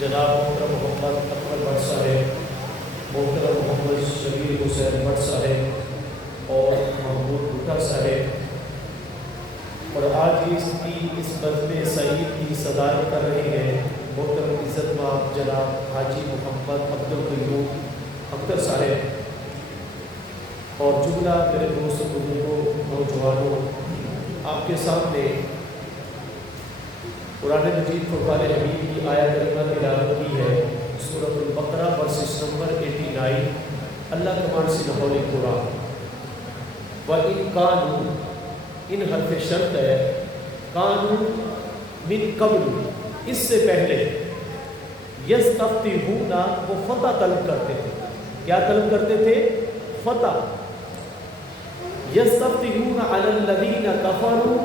جناب محترم محمد اکمل بٹ صاحب، محترم محمد شبیر حسین بٹ صاحب اور محمود بھٹا صاحب، اور آج اس بزم سعید کی صدارت کر رہے ہیں محترم عزت مآب جناب حاجی محمد عبدالقیوم اختر صاحب، اور جملہ میرے دوست بزرگوں نوجوانوں، آپ کے سامنے قرآن مجید فرقان حمید کی آیت کریمہ تلاوت کی ہے، سورۃ البقرہ ورسز نمبر 89۔ اللہ کمان سے نحول قرآن وَإِن كَانُوا، ان حرف شرط ہے، قانون من قبل، اس سے پہلے، یستفتحون، وہ فتح طلب کرتے تھے۔ کیا طلب کرتے تھے؟ فتح۔ یستفتحون علی الذین کفروا،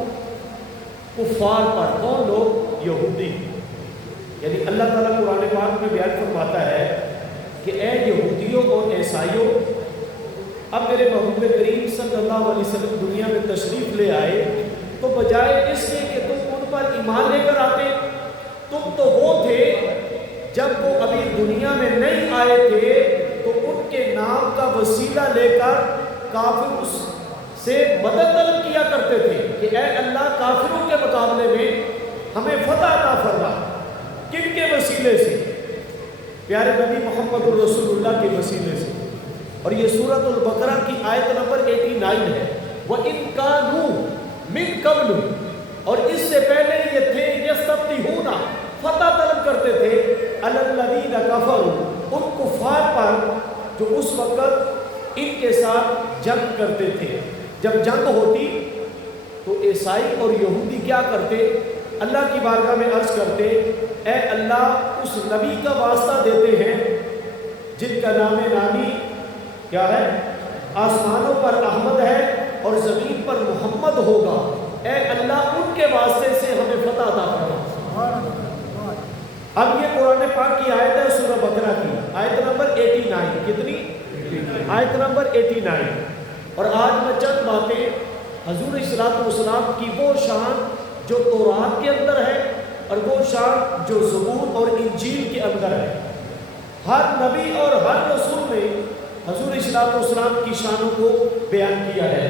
کفار پر۔ کون لوگ؟ یہودی۔ یعنی اللہ تعالیٰ قرآن پاک میں بیان فرماتا ہے کہ اے یہودیوں اور عیسائیوں، اب میرے محبوب کریم صلی اللہ علیہ وسلم دنیا میں تشریف لے آئے تو بجائے اس کے کہ تم ان پر ایمان لے کر آتے، تم تو وہ تھے جب وہ ابھی دنیا میں نہیں آئے تھے تو ان کے نام کا وسیلہ لے کر کافر اس سے مدد طلب کیا کرتے تھے کہ اے اللہ، کافروں کے مقابلے میں ہمیں فتح عطا فرما۔ کن کے وسیلے سے؟ پیارے نبی محمد الرسول اللہ کے وسیلے سے۔ اور یہ سورۃ البقرہ کی آیت نمبر 89 ہے۔ وَإِن كَانُوا مِن قَبْلُ، اور اس سے پہلے یہ تھے یستفتحون، فتح طلب کرتے تھے، علی الذین کفروا، ان کفار پر جو اس وقت ان کے ساتھ جنگ کرتے تھے۔ جب جنگ ہوتی تو عیسائی اور یہودی کیا کرتے؟ اللہ کی بارگاہ میں عرض کرتے، اے اللہ، اس نبی کا واسطہ دیتے ہیں جن کا نام نامی کیا ہے؟ آسمانوں پر احمد ہے اور زمین پر محمد ہوگا، اے اللہ ان کے واسطے سے ہمیں فتح عطا فرما۔ اب یہ قرآن پاک کی آیت ہے سورہ بقرہ کی، آیت نمبر 89۔ کتنی؟ آیت نمبر 89۔ اور آج میں چند باتیں حضور صلی والسلام کی وہ شان جو تورات کے اندر ہے اور وہ شان جو زبور اور انجیل کے اندر ہے۔ ہر نبی اور ہر رسول نے حضور صلی اللہ علیہ وسلم کی شانوں کو بیان کیا ہے۔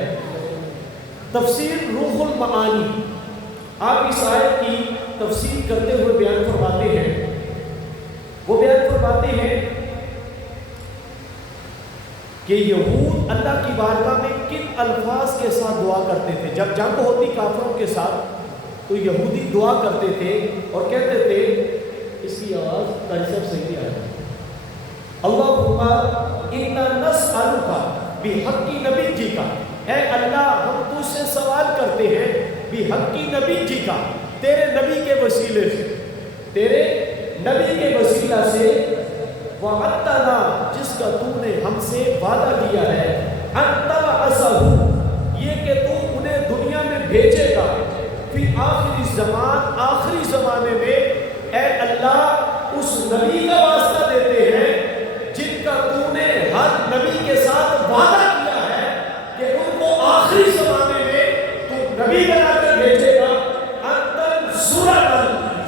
تفسیر روح المعانی، آپ اس آیت کی تفسیر کرتے ہوئے بیان فرماتے ہیں، وہ بیان فرماتے ہیں کہ یہود اللہ کی بارگاہ میں کن الفاظ کے ساتھ دعا کرتے تھے۔ جب جنگ ہوتی کافروں کے ساتھ تو یہودی دعا کرتے تھے اور کہتے تھے، اس کی آواز قاری صاحب صحیح نہیں آ رہی، اللہم انا نسألک بحق نبی جی کا، اے اللہ ہم تجھ سے سوال کرتے ہیں بحق نبی جی کا، تیرے نبی کے وسیلے سے، تیرے نبی کے وسیلہ سے، وعدتنا، جس کا تو نے ہم سے وعدہ دیا ہے، ان تبعثہ، یہ کہ تو انہیں دنیا میں بھیجے گا، فی آخری زمان، آخری زمانے میں، اے اللہ اس نبی کا واسطہ دیتے ہیں جن کا تو نے ہر نبی کے ساتھ وعدہ کیا ہے کہ ان کو آخری زمانے میں تو نبی بنا کر بھیجے گا، انتن سورۃ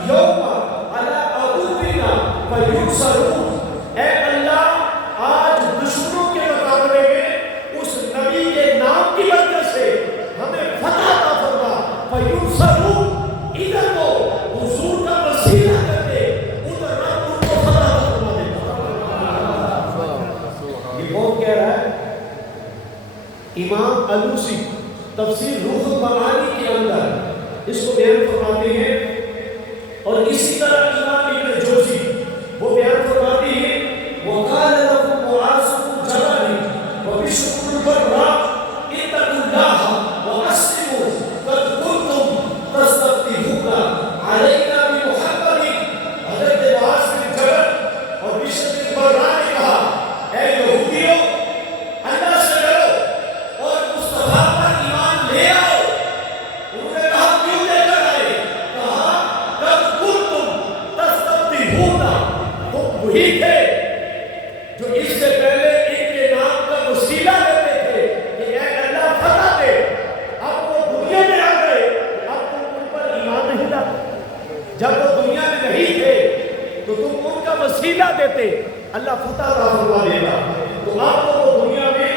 یوم علی عدونا فینصرون، اے اللہ آج دشمنوں کے مقابلے میں اس نبی کے نام کی وجہ سے ہمیں فتح عطا فرما، فینصرون، ادھر کو حضور کا وسیلہ کرتے، ادھر رب ان کو فتح عطا فرما دیتا۔ یہ کون کہہ رہا ہے؟ امام علوسی تفسیر روح المعانی کے اندر اس کو بیان فرماتے ہیں، اور اسی طرح امام ابن جوزی وہ بیان فرماتے ہیں، وقال لهم معاذ بن جبل وبشر بن براء اتقوا الله واسلموا قد كنتم تستفتحون علينا بمحمد، حضرت معاذ بن جبل اور بشر بن براء نے کہا، اے یہودیوں، اللہ سے ڈرو اور مصطفیٰ پر ایمان لے آؤ۔ انہوں نے کہا کیوں لے کر آئے؟ کہا قد كنتم تستفتحون، تم وہی تھے جو اس سے پہلے ان کے نام کا وسیلہ لیتے تھے کہ اے اللہ فتح دے، اب وہ دنیا میں آ گئے، اب تم ان پر ایمان نہیں لاتے۔ جب وہ دنیا میں نہیں تھے تو تم ان کا وسیلہ دیتے، اللہ فتح عطا فرما دے گا۔ تو آپ تو دنیا میں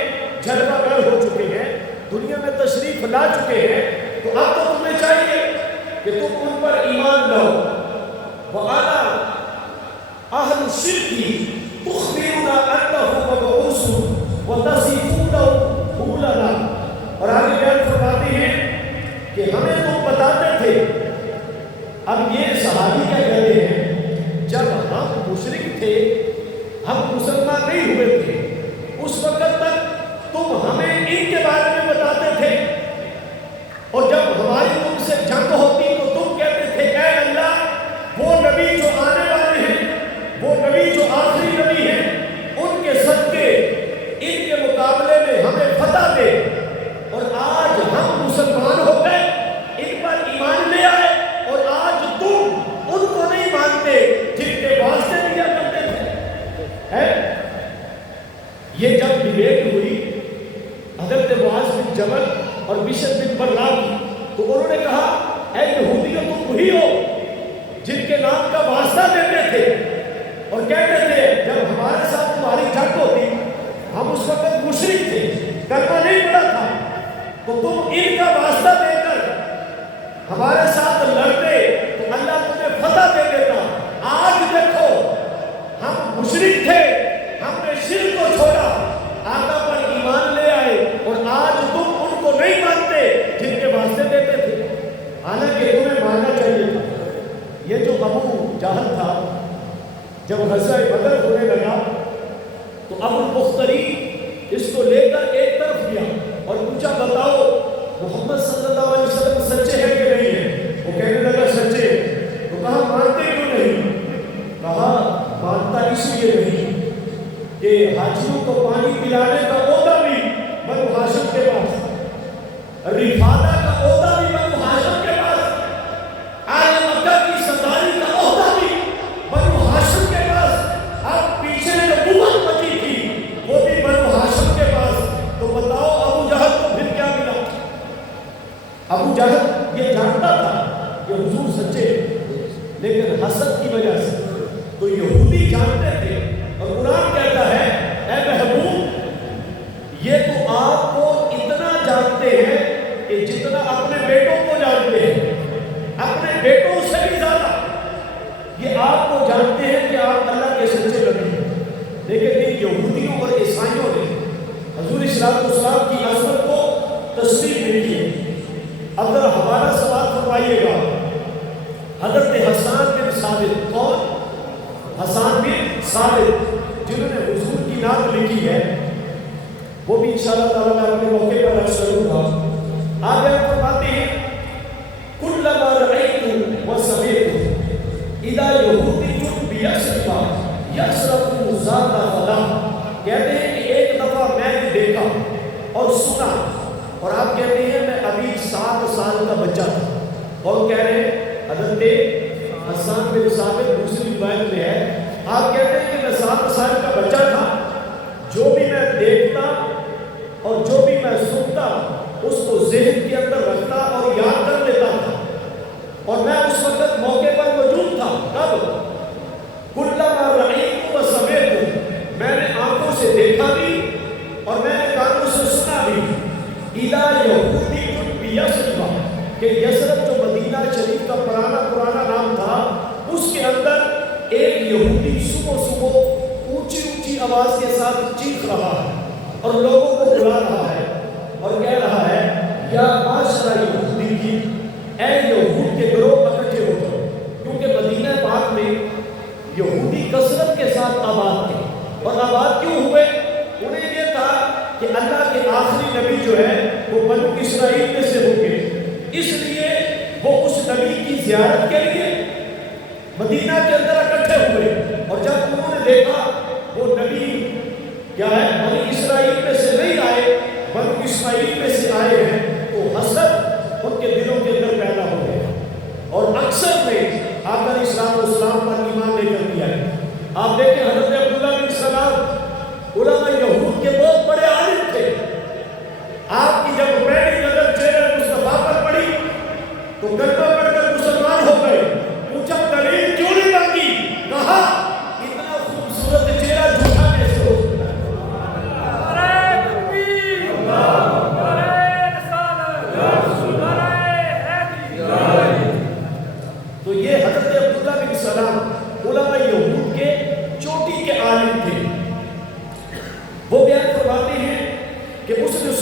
جلوہ گر ہو چکے ہیں، دنیا میں تشریف لا چکے ہیں، تو اب تو تمہیں چاہیے کہ تم ان پر ایمان لاؤ۔ وَعَلَىٰ أَهْلُ الشِّرْكِ تُخْبِرُونَ أَنَّهُ مَبْعُوثٌ وَتَصِفُونَهُ لَنَا، اور آگے بیان فرماتے ہیں کہ ہمیں تم بتاتے تھے۔ اب یہ صحابی کیا کہتے ہیں، جب ہم مشرک تھے، ہم مسلمان نہیں ہوئے تھے، اس وقت تک تم ہمیں ان کے بارے میں بتاتے تھے، اور جب ہماری تم سے جنگ ہوتی تو تم کہتے تھے اے اللہ وہ نبی جو آنے والے ہیں، وہ نبی جو آخری نبی ہیں، ان کے صدقے ان کے مقابلے میں ہمیں فتح دے۔ اور آج ہم مسلمان ہو گئے، ان پر ایمان لے آئے، اور آج تم ان کو نہیں مانتے جن کے واسطے دیا کرتے تھے۔ یہ جب ڈیبیٹ ہوئی حضرت معاذ بن جبل اور بشر بن برا کی، تو انہوں نے کہا اے یہودیوں تم وہی ہو جن کے نام کا واسطہ دیتے تھے اور کہتے تھے جب ہمارے ساتھ تمہاری جنگ ہوتی، ہم اس وقت مشرک تھے، کلمہ نہیں پڑا تھا، تو تم ان کا واسطہ دے کر ہمارے ساتھ لڑتے تو اللہ تمہیں فتح دے دیتا۔ آج دیکھو ہم مشرک تھے، ہم نے شرک کو چھوڑا، آقا پر ایمان لے آئے، اور آج تم ان کو نہیں مانتے جن کے واسطے دیتے تھے، حالانکہ تمہیں ماننا چاہیے تھا۔ یہ جو ابو جہل تھا، جب غزوہ بدر ہونے لگا تو ابو البختری اس کو لے کر ایک طرف کیا اور پوچھا بتاؤ محمد صلی اللہ علیہ وسلم سچے ہیں کہ نہیں ہیں؟ وہ کہنے لگا سچے۔ تو کہا مانتے کیوں نہیں؟ کہا مانتا اس لیے نہیں کہ حاجیوں کو پانی پلانے کا عہدہ بھی بنو ہاشم کے پاس، رفادہ کا عہدہ بھی بنو ہاشم کے پاس، آل مکہ کی سرداری کا عہدہ بھی بنو ہاشم کے پاس، اب پیچھے نبوت بچی تھی وہ بھی بنو ہاشم کے پاس۔ تو بتاؤ ابو جہل کو پھر کیا ملا؟ ابو جہل یہ جانتا تھا کہ حضور سچے، لیکن حسد کی وجہ سے تو یہودی جانتے تھے، اور قرآن کہتا ہے اے محبوب یہ تو آپ کو اتنا جانتے ہیں کہ جتنا اپنے بیٹوں کو جانتے ہیں، اپنے بیٹوں سے بھی زیادہ یہ آپ کو جانتے ہیں کہ آپ اللہ کے سچے نبی ہیں۔ لیکن ان یہودیوں اور عیسائیوں نے حضور صلی اللہ علیہ وسلم کی عظمت کو تسلیم نہیں کی۔ اب ذرا ہمارا سوال فرمائیے گا، حضرت حسان بن ثابت، کون؟ حسان بن ثابت جنہوں نے حضور کی نعت لکھی ہے، وہ بھی انشاءاللہ تعالیٰ میں اپنے موقع پر عرض کروں گا۔ آگے ہم فرماتے ہیں کلما رأیت وسمعت اذا یہودی بیسرب یسرب ذات غلا، کہتے ہیں کہ ایک دفعہ میں نے دیکھا اور سنا، اور آپ کہتے ہیں میں ابھی 7 سال کا بچہ تھا، اور کہہ رہے ہیں حضرت حسان بن ثابت دوسری روایت میں ہے، آپ کہتے ہیں کہ میں 7 سال کا بچہ تھا، جو بھی میں دیکھتا اور جو بھی میں سنتا اس کو ذہن کے اندر رکھتا اور یاد کر لیتا تھا، اور میں اس وقت موقع پر موجود تھا۔ کب؟ کلما رأیت وسمعت، میں نے آنکھوں سے دیکھا بھی اور میں نے کانوں سے سنا بھی، اذا یہودی بیسرب، کہ یسرب جو مدینہ شریف کا پرانا نام تھا، اس کے اندر ایک یہودی صبح اونچی اونچی آواز کے ساتھ چیخ رہا ہے اور لوگوں کو بلا رہا ہے اور کہہ رہا ہے یا معاشرہ یہودی کی، اے یہود کے گروہ اکٹھے ہو جاؤ، کیونکہ مدینہ پاک میں یہودی کثرت کے ساتھ آباد تھے، اور آباد کیوں ہوئے؟ انہیں یہ تھا کہ اللہ کے آخری نبی جو ہے وہ بنو اسرائیل میں سے ہوں گے، اس لیے وہ اس نبی کی زیارت کے لیے مدینہ کے اندر اکٹھے ہوئے، اور جب انہوں نے دیکھا وہ نبی کیا ہے بنی اسرائیل میں سے نہیں آئے، بنو اسرائیل میں سے آئے ہیں، تو حسد ان کے دلوں کے اندر پیدا ہو گیا، اور اکثر نے آقا علیہ السلام پر ایمان لے کر دیا ہے۔ آپ دیکھیں حضرت عبداللہ بن سلام علماء یہود کے بہت بڑے عالم تھے، آپ کی جب پہلی نظر چہرے مصطفیٰ پر پڑی تو کلمہ پڑھ کر مسلمان ہو گئے، پوچھا دلیل کیوں نہیں مانگی؟ کہا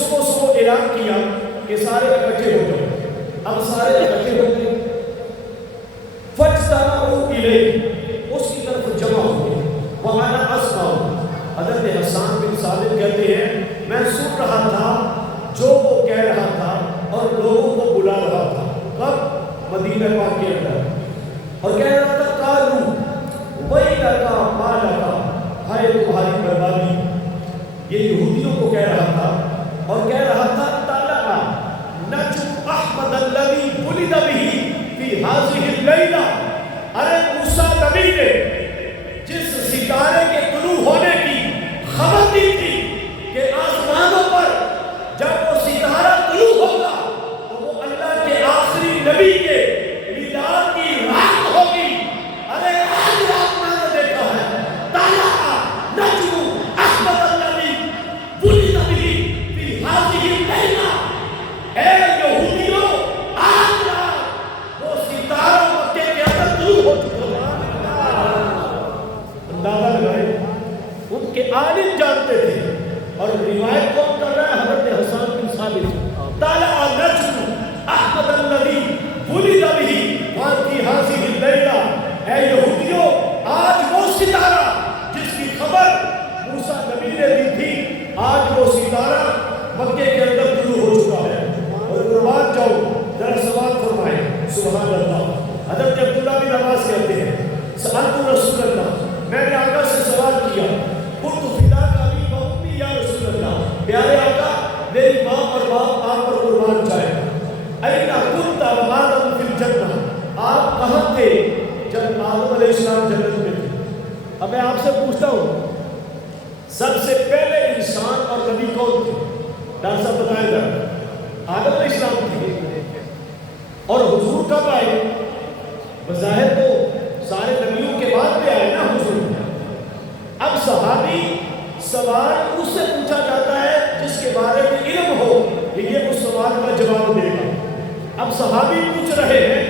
صبح صبح اعلان کیا کہ سارے اکٹھے ہو جائیں. اب سارے اکٹھے ہو گئے. فَاجْتَمَعُوا إِلَيْهِ اس کی طرف جمع ہو گئے. وَأَنَا أَسْمَعُ حضرت حسان بن ثابت کہتے ہیں میں سن رہا تھا جو وہ کہہ رہا تھا اور لوگوں کو بلا رہا تھا. کب؟ مدینہ پاک کے اندر. اور کہہ رہا تھا قالوا وَيْلَكَ مَا لَكَ ہائے تمہاری بربادی. یہ یہودیوں کو کہہ رہا تھا اور کہہ رہا تھا طلع نجم احمد الذی ولد به فی هذه الليلہ. ارے موسیٰ نبی نے جس ستارے کے طلوع ہونے کی خبر دی تھی کہ آسمانوں پر جب وہ ستارہ طلوع ہوگا تو وہ اللہ کے آخری نبی کے میلاد کی رات ہوگی. ارے آج رات میں نے دیکھا ہے طلع نجم احمد الذی ولد به فی هذه الليلہ. اے یہودیوں آج رات وہ ستارہ مکے کے اندر طلوع ہو چکا ہے. اندازہ لگائیں ان کے عالم جانتے تھے. اور روایت کون کر رہا ہے؟ حضرت حسان بن ثابت. طلع نجم احمد الذی ولد به فی هذه الليلہ. اے یہودیوں آج وہ ستارہ جس کی خبر موسیٰ نبی نے دی تھی آج وہ ستارہ مکے کے اندر طلوع ہو چکا ہے. اور قربان جاؤ ذرا سوال فرمائیں. سبحان اللہ. حضرت عبداللہ بن عباس کہتے ہیں سألت رسول اللہ میں نے آقا سے سوال کیا قلت فداک ابی و امی یا رسول اللہ پیارے آقا میری ماں اور باپ آپ پر قربان جائے. این کنت و آدم فی الجنہ آپ کہاں تھے جب آدم علیہ السلام جنت میں تھے. اب میں آپ سے پوچھتا ہوں سب سے پہلے انسان اور نبی کون تھے؟ ڈاکٹر صاحب بتائیں گا. آدم علیہ السلام تھے. اور حضور کب آئے؟ بظاہر تو سارے نبیوں کے بعد میں آئے نا حضور. اب صحابی سوال اس سے پوچھا جاتا ہے جس کے بارے میں علم ہو کہ یہ اس سوال کا جواب دے گا. اب صحابی پوچھ رہے ہیں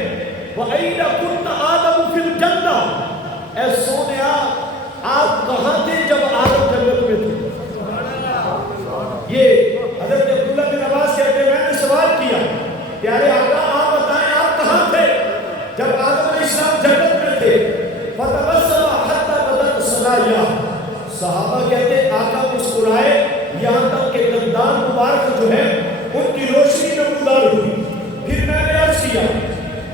وَأَيْنَ كُنْتَ آدَمُ فِي الْجَنَّةِ اے سونیا آپ کہاں تھے جب آدم جنت میں تھے؟ یہ حضرت عبداللہ بن عباس کہتے ہیں میں نے سوال کیا پیارے آقا آپ بتائیں آپ کہاں تھے جب آدم علیہ السلام جنت میں تھے؟ فَتَبَسَّمَ حَتَّى بَدَتْ ثَنَايَاهُ صحابہ کہتے ہیں آقا مسکرائے یہاں تک کہ دندان مبارک جو ہے ان کی روشنی نمودار ہوئی. پھر میں نے عرض کیا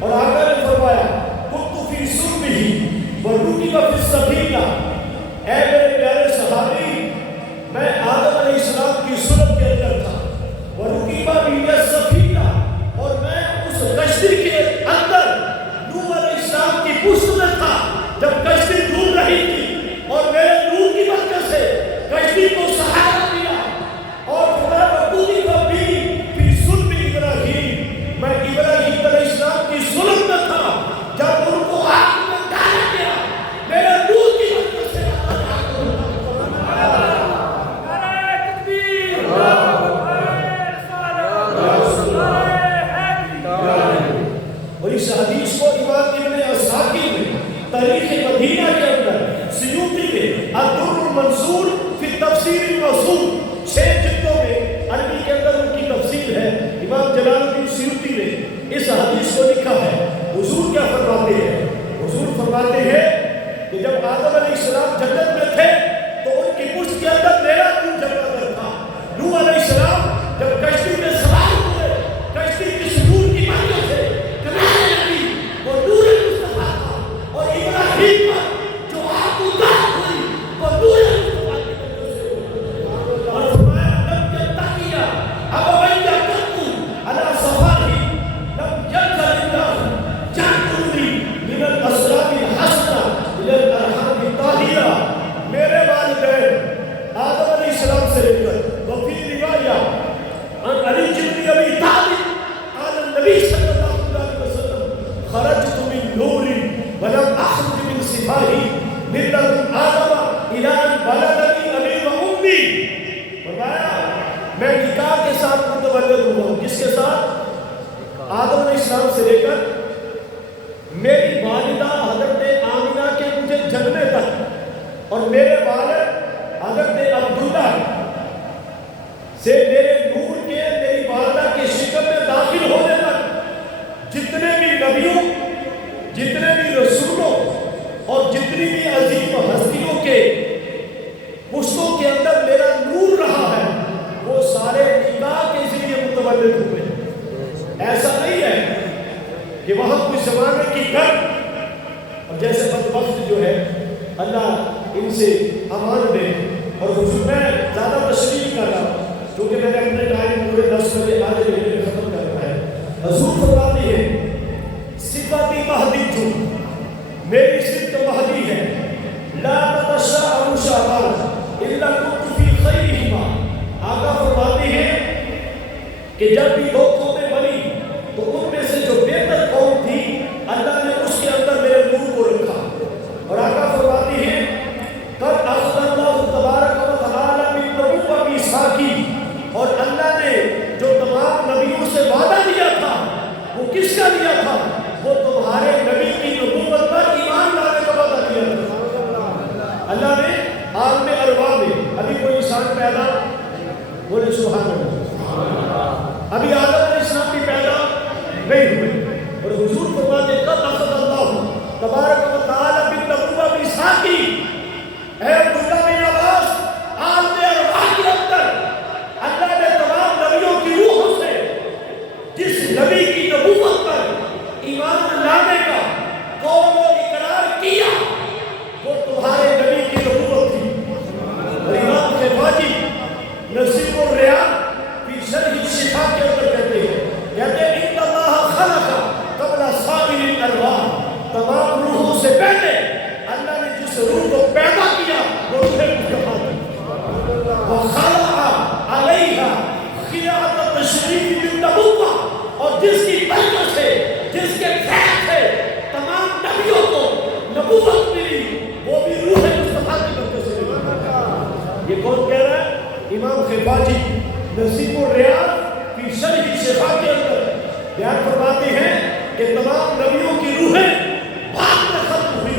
اور آقا نے فرمایا كنت فی صلبہ وركب فی السفینہ. اے میرے پیارے صحابی میں آدم علیہ السلام کی صلب کے اندر تھا. وركب بی السفینہ اور میں اس کشتی کے اندر نوح علیہ السلام کی پشت میں تھا جب کشتی ڈوب رہی تھی اور میرے نور کی برکت سے کشتی کو سہارا دیا. اور خدا بطوری کا بھی فی صلب ابراہیم میں ابراہیم علیہ السلام کی صلب میں تھا جب ان کو آگ میں ڈالا گیا میرے نور کی برکت سے. اور اس حدیث کو امام ابن اسحاقی نے تاریخ مدینہ کے اندر سیوطی میں الدر المنصور فی تفسیر الموصول 6 جلدوں میں عربی کے اندر ان کی تفسیر ہے. امام جلال الدین سیوطی نے اس حدیث کو لکھا ہے. حضور کیا فرماتے ہیں؟ حضور فرماتے ہیں کہ جب آدم علیہ السلام جنت میں تھے تو ان کی پشت کے اندر میرا نور جلوہ تھا. نوح علیہ السلام جب کشتی میں سوار ہوئے کشتی کی نور کی برکت سے کنارے لگی وہ نور مصطفیٰ تھا. اور ابراہیم پر جو آگ اتار ہوئی وہ نور مصطفیٰ کی وجہ سے ہوئی. اور فرمایا لم یتقیا ابویہ قط علی صفاہی لم ینزل اللہ جعلنی من الاسرار الحسنہ الی الارحام الطاہرہ. میرے والدین آدم علیہ السلام سے لے کر وفی روایہ عن علی بن ابی طالب قال النبی صلی اللہ علیہ وسلم خرجت من نور ولم اخرج من صفاہی من لدن آدم الی ان بلغنی ابی و امی. فرمایا میں نکاح کے ساتھ متولد ہوا ہوں. کس کے ساتھ؟ آدم علیہ السلام سے لے کر میری والدہ حضرت آمینہ کے مجھے جنمے تک اور میرے والد حضرت عبداللہ سے میرے نور وقت جو ہے اللہ ان سے امان دے. اور حضور میں زیادہ تشریح کر رہا ہوں کیونکہ میں نے اپنے ٹائم پورے 10 بجے آج ختم کرنا ہے. حضور فرماتے ہیں صفاتی مہدی جو میری صفت مہدی ہے لا تتشاء شعبان الا كنت في خيرهما. آقا فرماتے ہیں کہ جب بھی دو قومیں بنی تو ان میں سے جو بہتر قوم تھی اللہ نے اس کے اندر میرے نور کو رکھا. اور آقا فرماتے ہیں قد اخذ اللہ تبارک و تعالی بالنبوۃ میثاقی. اور اللہ نے جو تمام نبیوں سے وعدہ لیا تھا وہ کس کا لیا تھا؟ وہ تمہارے نبی کی نبوت پر ایمان لانے کا وعدہ لیا تھا. اللہ نے عالم ارواح میں ابھی کوئی انسان پیدا بولے سبحان اللہ ابھی آدم علیہ السلام بھی پیدا نہیں ہوئے. اور حضور فرماتے ہیں قد اخذ اللہ تبارک و تعالی بالنبوۃ میثاقی. اے عبداللہ بن عباس عالم ارواح کے اندر اللہ نے تمام نبیوں کی روحوں سے جس نبی کی نبوت پر ایمان لانے کا قول و اقرار کیا وہ تمہارے نبی کی نبوت تھی. اور امام خفاجی نصیب الریاض فی شرح الشفا کے اندر کہتے ہیں ان اللہ خلق قبل سائر الارواح. تمام روحوں سے پہلے اللہ نے جس روح کو پیدا کیا وہ روح مصطفیٰ تھی. وخلق علیہا خلعۃ التشریف بالنبوۃ. اور جس کی برکت سے جس کے خیر سے تمام نبیوں کو نبوت ملی وہ بھی روح مصطفیٰ کی برکت سے ملی. یہ کون کہہ رہا ہے؟ امام خفاجی نصیب الریاض فی شرح الشفا کے اندر بیان فرماتے ہیں کہ تمام نبیوں کی روحیں بعد میں ختم ہوئی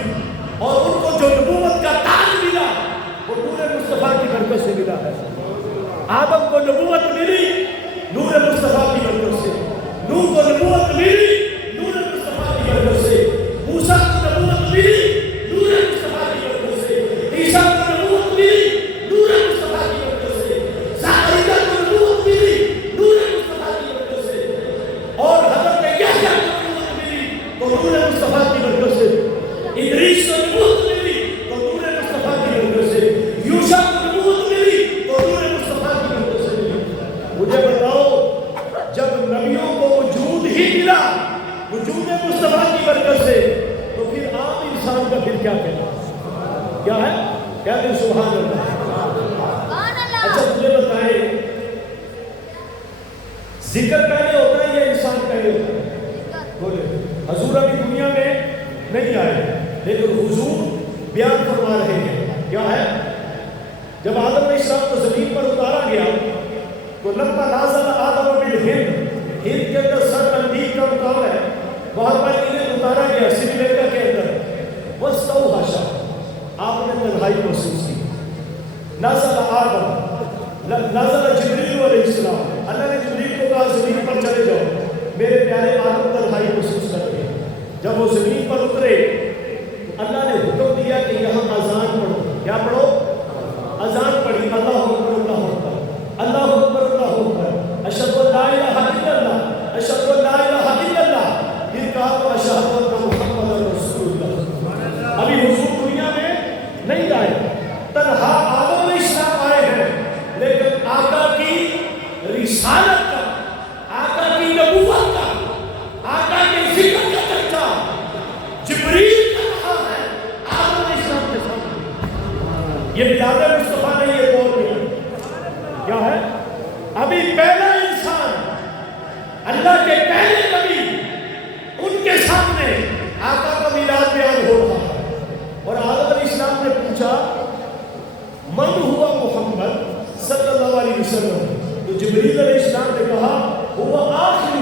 اور ان کو جو نبوت کا تاج ملا وہ نور مصطفیٰ کی برکت سے ملا ہے. آدم کو نبوت ملی نور مصطفیٰ کی برکت سے. نوح کو نبوت ملی نور مصطفیٰ کی برکت سے. موسیٰ کو نبوت ملی نور مصطفیٰ کی برکت سے. عیسیٰ کو نبوت ملی نور مصطفیٰ کی برکت سے. زکریا کو نبوت ملی نور مصطفیٰ کی برکت سے. اور حضرت یحییٰ کو نبوت ملی تو نور مصطفیٰ کی برکت سے. ادریس کو نبوت ملی تو نور مصطفیٰ کی برکت سے. یوشع کو نبوت ملی تو نور مصطفیٰ کی برکت سے ملی. مجھے بتاؤ جب نبیوں کو وجود ہی ملا وجود مصطفیٰ کی برکت سے تو پھر عام انسان کا پھر کیا کہنا کیا ہے؟ کہتے ہیں سبحان اللہ. اچھا مجھے بتائیں ذکر پہلے ہوتا ہے یا انسان پہلے ہوتا ہے؟ بولے. حضور ابھی دنیا میں نہیں آئے لیکن حضور بیان فرما رہے ہیں کیا ہے؟ جب آدم علیہ السلام کو زمین پر اتارا گیا تو لما نازل آدم بالہند ہند کے اندر سر اندیق کا مقام ہے وہاں پر انہیں اتارا گیا سری لنکا کے اندر وستوحش آپ نے تنہائی محسوس کی. نازل آدم نازل جبریل علیہ السلام اللہ نے جبریل کو کہا زمین پر چلے جاؤ میرے پیارے آدم تنہائی محسوس کر رہے ہیں. جب وہ زمین پر اترے تو اللہ نے حکم دیا کہ یہاں اذان پڑھو. کیا پڑھو؟ اذان پڑھی. اللہ اکبر اللہ اکبر اللہ اکبر اللہ اکبر اشہد ان لا الہ الا اللہ اشہد ان لا الہ الا اللہ. پھر کہا تو اشہد ان محمد رسول اللہ. ابھی حضور دنیا میں نہیں آئے تنہا آدم علیہ السلام آئے ہیں لیکن آقا کی رسالت کا آقا کی نبوت کا آقا کے ذکر کا چرچا جبریل کر رہا ہے آدم علیہ السلام کے سامنے. یہ بلاد مصطفیٰ نے یہ دور میں کیا ہے؟ ابھی پہلا انسان اللہ کے پہلے نبی ان کے سامنے آقا کا میلاد بیان ہو رہا ہے. اور آدم علیہ السلام نے پوچھا من ہوا محمد صلی اللہ علیہ وسلم تو جبریل علیہ السلام نے کہا ہوا آخر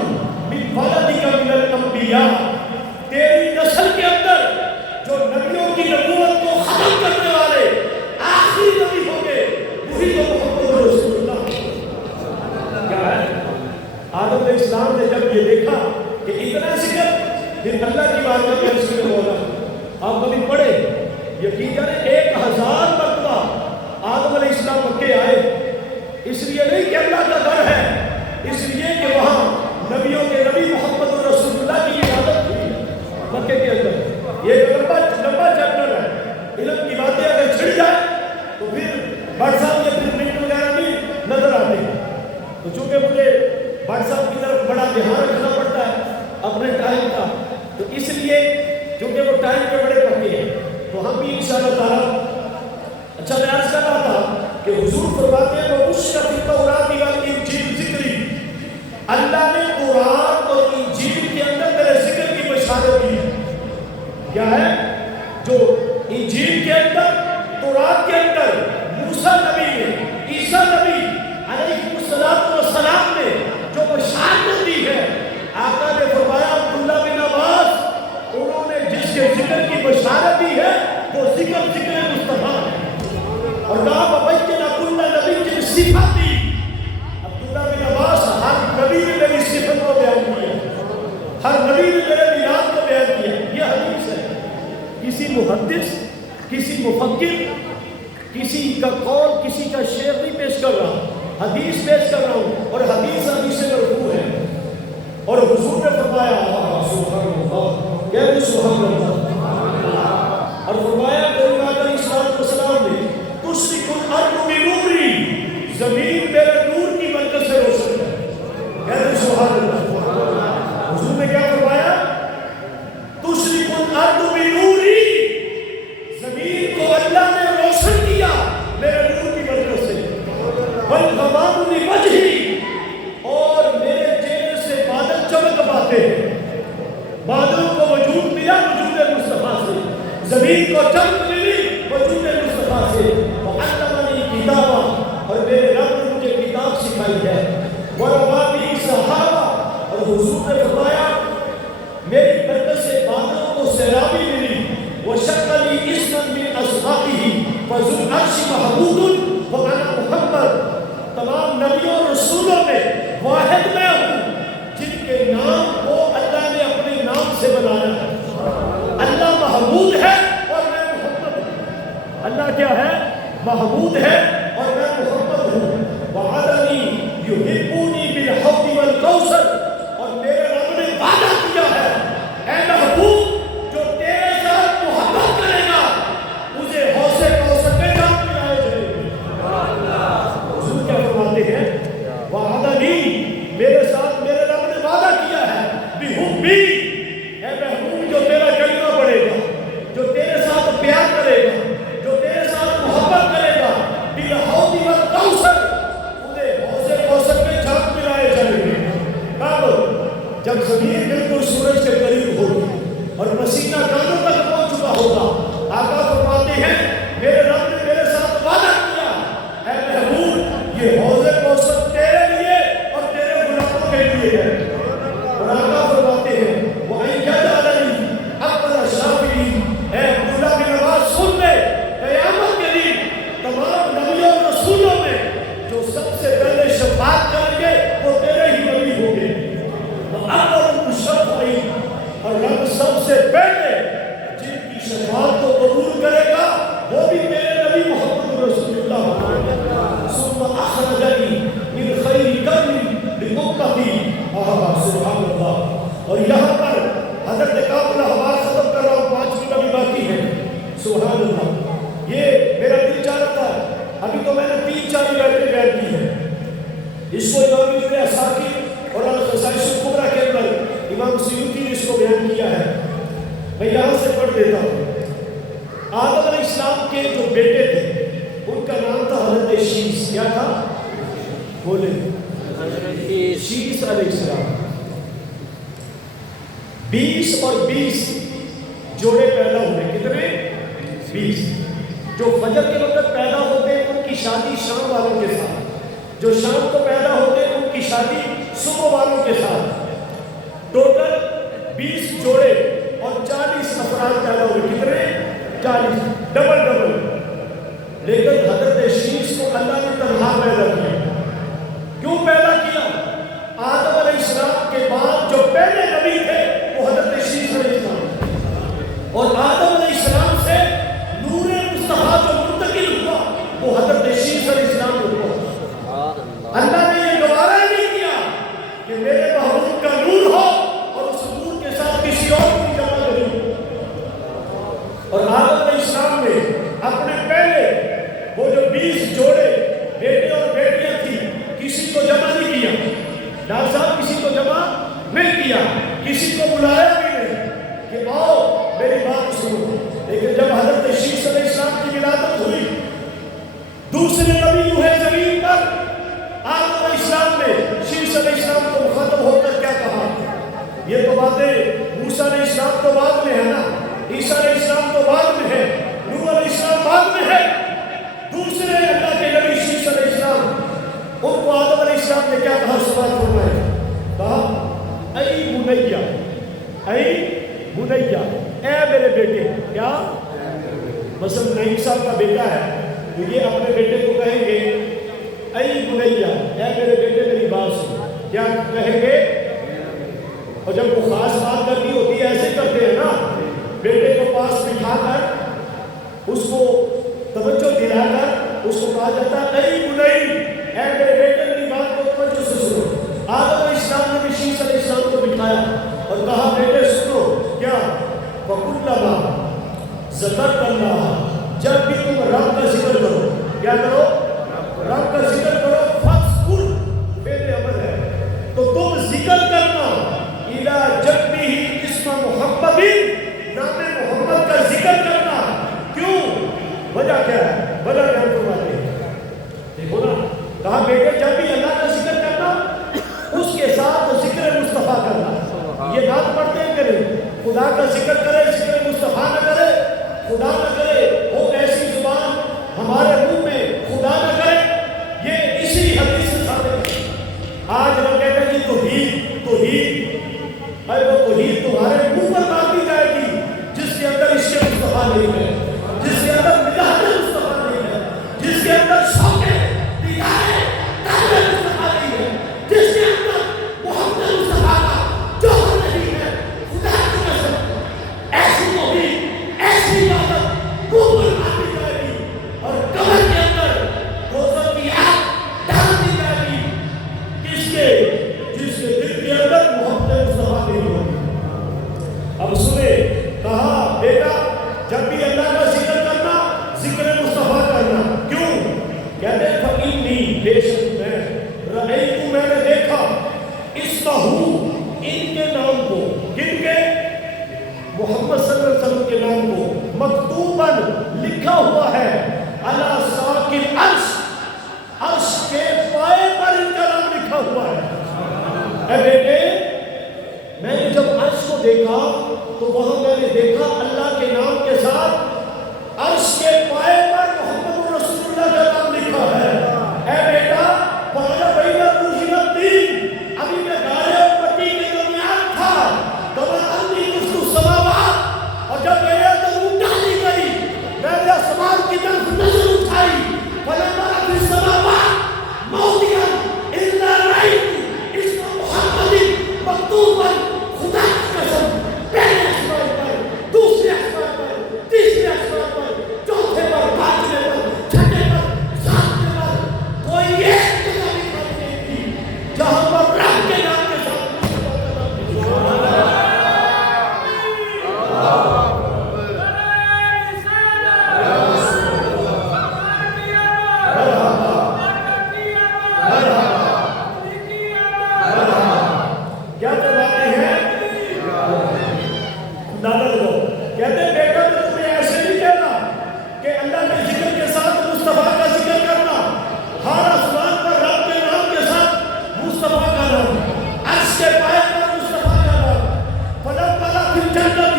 من ولدک من الانبیاء. تیری نسل کے اندر جو نبیوں کی نبوت کو ختم کرنے والے آخری نبی ہوں گے وہی تو محمد رسول اللہ. کیا ہے؟ آدم علیہ السلام نے جب یہ دیکھا کہ اتنا ذکر پھر اللہ کی بات میں کیا اس میں بولا. آپ کبھی پڑھے یقین جانے 1000 مرتبہ آدم علیہ السلام مکے آئے. اس لیے نہیں کہ اللہ کا گھر ہے اس لیے کہ وہاں نبیوں کے نبی محمد رسول اللہ کی عبادت ہوئی مکے کے اندر. یہ لمبا کہ حضور فرماتے ہیں وَبُشَّرَ فِي التَّوْرَاةِ وَالْإِنجِيلِ ذِکْرِی، اللہ نے قرآن اور انجیل کے اندر میرے ذکر کی بشارت دی. کیا ہے؟ جو انجیل کے اندر، تورات کے اندر موسیٰ نبی نے، عیسیٰ نبی علیہ السلام نے جو بشارت دی ہے، آقا نے فرمایا عبداللہ بن عباس انہوں نے جس کے ذکر کی بشارت دی ہے وہ ذکر مصطفیٰ اور کہا وَبَيَّنَ كُلَّ نَبِيٍّ صِفَتِهِ. عبداللہ بن عباس ہر نبی نے میری صفت کو بیان کیا، ہر نبی نے میرے میلاد کو بیان کیا. یہ حدیث ہے. کسی محدث، کسی مفکر، کسی کا قول، کسی کا شعر نہیں پیش کر رہا، حدیث پیش کر رہا ہوں، اور حدیث سے مرفوع ہے. اور حضور نے فرمایا سبحان اللہ، کہہ سبحان اللہ، اور فرمایا میرے نبی علیہ السلام نے تشرق الارض بنوری، زمین میرے نور کی برکت سے روشن ہے. کہہ سبحان اللہ. حضور نے کیا فرمایا؟ تشرق الارض بنوری، زمین کو اللہ نے روشن کیا میرے نور کی برکت سے. والغمام لوجہی، اور میرے چہرے سے بادل چمک پاتے ہیں. بادلوں کو وجود ملا وجود مصطفیٰ سے، زمین کو چمک ملی وجود مصطفیٰ سے. وعلمنی کتابا، اور میرے رب نے مجھے کتاب سکھائی ہے. وربانی صحابہ، اور حضور نے فرمایا میری برکت سے بادلوں کو سیلابی ملی. وشکلی اسما من اسمائہ فذو العرش محمود وانا محمد. تمام نبیوں اور رسولوں میں واحد میں ہوں جن کے نام کو اللہ نے اپنے نام سے بنایا ہے. اللہ محمود ہے اور میں محمد ہوں. اللہ کیا ہے؟ محمود ہے اور میں محمد ہوں. وعدنی یحبونی بالحوض والکوثر، اور میرے رب نے وعدہ کیا ہے اے محبوب جو تیرے ساتھ محبت کرے گا مجھے حوض کوثر میں جام پلائے جائیں گے. حضور کیا فرماتے ہیں؟ وعدنی، میرے ساتھ میرے رب نے وعدہ کیا ہے بحبی، اے محبوب جو تیرا کلمہ پڑھے گا، جو تیرے ساتھ پیار کرے گا، جو تیرے ساتھ محبت کرے گا، بالحوض والکوثر، انہیں حوض کوثر میں جام پلائے جائیں گے. جب زمین بالکل سورج کے قریب ہوگی اور پسینہ کانوں تک پہنچ چکا ہوگا، آقا فرماتے ہیں میرے رب نے میرے ساتھ وعدہ کیا اے محبوب یہ حوض کوثر تیرے لیے اور تیرے غلاموں کے لیے ہے. اور آقا فرماتے ہیں وَإِنْ يَجْعَلَنِي أَكْبَرَ الشَّافِعِينَ، اے عبداللہ بن عباس سن لے، قیامت کے دن تمام نبیوں اور رسولوں میں جو سب سے پہلے شفاعت کریں گے وہ تیرے ہی نبی ہوں گے. اور رب سب سے پہلے جن کی شفاعت کو قبول کرے گا وہ بھی میرے نبی محمد رسول اللہ. ثم اخرجنی من خیر قرنی لامتی. سبحان اللہ. اور یہاں پر حضرت کعب الاحبار ختم کر رہا ہوں، 5 منٹ ابھی باقی ہے. سبحان اللہ. یہ میرا دل چاہ رہا تھا، ابھی تو میں نے 3-4 روایتیں بیان کی ہیں. اس کو امام ابن عساکر اور الخصائص الکبریٰ کے اندر امام سیوطی نے اس کو بیان کیا ہے. میں یہاں سے پڑھ دیتا ہوں. آدم علیہ السلام کے جو بیٹے تھے ان کا نام تھا حضرت شیس. کیا تھا؟ بولے. شیس علیہ السلام. 20 اور 20 جوڑے پیدا ہوئے. کتنے؟ 20. جو فجر کے وقت پیدا ہوتے ہیں ان کی شادی شام والوں کے ساتھ، جو شام کو پیدا ہوتے ہیں ان کی شادی صبح والوں کے ساتھ. ٹوٹل 20 جوڑے اور 40 افراد پیدا ہوئے. کتنے؟ 40. ڈبل. لیکن حضرت شیس کو اللہ نے تنہا پیدا کیا. کیوں پیدا کیا؟ آدم علیہ السلام کے بعد جو پہلے نبی تھے وہ حضرت شیس علیہ السلام، اور آدم علیہ السلام سے نور مصطفیٰ جو منتقل ہوا وہ حضرت شیس علیہ السلام کو ہوا. اللہ نے یہ گوارا نہیں کیا کہ میرے محبوب کا نور ہو اور اس نور کے ساتھ کسی اور کی جمع نہیں. اور آدم علیہ السلام نے اپنے پہلے وہ جو 20 جوڑے بیٹے اور بیٹیاں تھی کسی کو جمع نہیں کیا. ڈاکٹر صاحب کسی کو جمع نہیں کیا، کسی کو بلایا بھی نہیں کہ آؤ میری بات سنو. لیکن جب حضرت شیس علیہ السلام کی ولادت ہوئی دوسرے نبی اے بنیا، اے میرے بیٹے. کیا مثلا نعیم صاحب کا بیٹا ہے تو یہ اپنے بیٹے کو کہیں گے اے بنیا، اے میرے بیٹے میری بات سن. کیا کہیں گے؟ اور جب وہ خاص بات کرنی ہوتی ہے ایسے کرتے ہیں نا، بیٹے کو پاس بٹھا کر اس کو توجہ دلا کر اس کو کہا جاتا ہے اے بنی، اے میرے بیٹے میری بات کو توجہ سے سنو. آدم علیہ السلام نے بھی شیش علیہ السلام کو بٹھایا اور کہا بیٹے سنو. کیا؟ فَكُلَّمَا ذَكَرْتَ اللَّهَ، جب بھی تم رب کا ذکر کرو. کیا کرو؟ رب کا ذکر کرو. فَذْكُرْ فعل امر ہے تو تم ذکر کرنا. إِلَىٰ جَنْبِهِ اسم محمد، نام محمد کا ذکر کرنا. کیوں؟ وجہ کیا ہے؟ وجہ کیا فرماتے ہیں؟ دیکھو نا، کہا بیٹے جب بھی اللہ کا ذکر کرنا اس کے ساتھ ذکر مصطفیٰ کرنا. یہ نعت پڑھتے ہیں کرے خدا کا ذکر کرے، ذکر مصطفیٰ نہ کرے، خدا نہ کرے، وہ ایسی زبان ہمارے منہ میں خدا نہ کرے. یہ اسی حدیث سے ثابت ہے. آج لوگ کہتے ہیں جی توحید توحید، ارے وہ توحید تمہارے منہ پر باندھی جائے گی جس کے اندر عشق مصطفیٰ نہیں ہے، جس کے اندر مداحت مصطفیٰ نہیں ہے، جس کے اندر شوق دیدار طلب مصطفیٰ نہیں ہے، جس کے اندر محمد مصطفیٰ کا جوہر نہیں ہے. خدا کی قسم ایسی توحید، ایسی عبادت منہ پر باندھی جائے گی اور قبر کے اندر دوزخ کی آگ ڈال دی جائے گی. کس کے؟ جس کے دل کے اندر محمد مصطفیٰ نہیں ہوگی. اب سنے، کہا بیٹا جب بھی اللہ کا ذکر کرنا ذکر مصطفیٰ کرنا. کیوں؟ کہتے ہیں فَإِنِّي، بے شک میں نے دیکھا اسمہو، ان کے نام کو. کن کے؟ محمد صلی اللہ علیہ وسلم کے نام کو. مکتوباً لکھا ہوا ہے، علی ساکن عرش، عرش کے پائے پر ان کا نام لکھا ہوا ہے. اے بیٹے میں نے جب عرش کو دیکھا تو وہاں میں نے دیکھا اللہ کے نام کے ساتھ عرش کے پائے پر محمد رسول اللہ کا نام لکھا ہے. اے بیٹا پہلا بھائیہ روحی الدین، ابھی میں گارے اور مٹی کے درمیان تھا. کما انی کفتو سماوات، اور جب میرے اندر روح ڈالی گئی میں نے آسمان کی طرف نظر اٹھائی. فلما فی السماوات موضعا الا رأیت اسم محمد مکتوبا. خدا کی قسم پہلے آسمان پر، دوسرے آسمان پر، تیسرے آسمان پر، چوتھے پر، پانچویں پر، چھٹے پر، ساتویں پر کوئی ایک جگہ بھی خالی نہیں تھی جہاں پر رب کے نام کے ساتھ کیا کرواتے ہیں؟ اندازہ لگاؤ. کہتے ہیں بیٹا میں تمہیں ایسے نہیں کہنا کہ اللہ کے ذکر کے ساتھ مصطفیٰ کا ذکر کرنا. ہر آسمان پر رب کے نام کے ساتھ مصطفیٰ کا نام، عرش کے پائے پر مصطفیٰ کا نام. فلما رأى في الجنة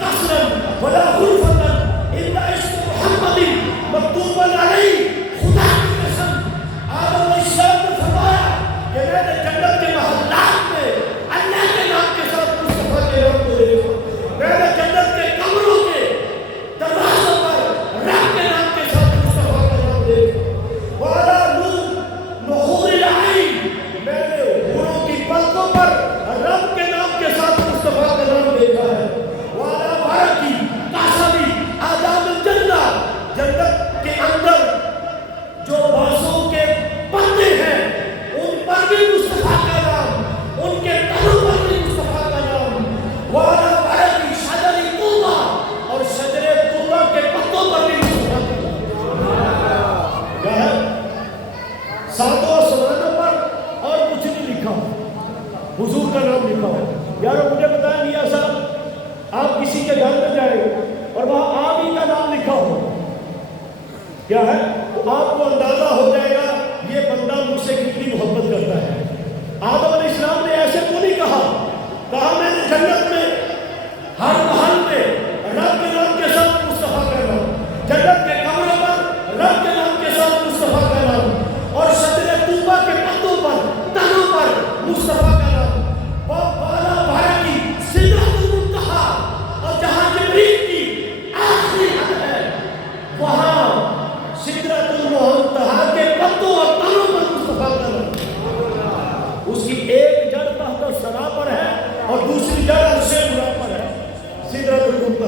قصرا ولا غرفة إلا اسم محمد مكتوبا عليه. خدا کی قسم آدم علیہ السلام نے فرمایا کہ میں نے جنت کے محلات میں اللہ کے نام کے ساتھ مصطفیٰ کے نام کو دیکھا. میں نے جنت کے کمروں کے دروازوں پر رب کے نام کے ساتھ مصطفیٰ کا نام دیکھا. وعلی نحور العین، میں نے حوروں کی پلکوں پر رب کے نام کے ساتھ مصطفیٰ کا نام دیکھا ہے. وعلی بارکی قاسمی آداب الجنہ، جنت کے اندر جو بازوں کے پردے ہیں ان پر بھی مصطفیٰ کا نام، ان کے تنوں پر بھی مصطفیٰ کا نام. وعلی بارکی شجر طوبہ، اور شجر طوبہ کے پتوں پر بھی مصطفیٰ کا نام. کیا ہے؟ ساتوں آسمانوں پر اور کچھ نہیں لکھا، حضور کا نام لکھا ہو. یارو مجھے بتائیں میاں صاحب، آپ کسی کے گھر میں جائیں اور وہاں آپ ہی کا نام لکھا ہو، کیا ہے؟ تو آپ کو اندازہ ہو جائے گا یہ بندہ مجھ سے کتنی محبت کرتا ہے. آدم علیہ السلام نے ایسے تو نہیں کہا. کہا میں نے جنت میں ہر محل میں رب کے نام کے ساتھ مصطفیٰ کا نام، جنت کے کمروں پر رب کے نام کے ساتھ مصطفیٰ کا نام، اور شجر طوبہ کے پتوں پر، تنوں پر مصطفیٰ کا نام. بالا بارکی سدرۃ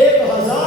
1000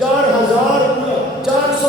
400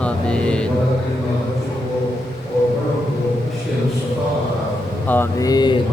آمین آمین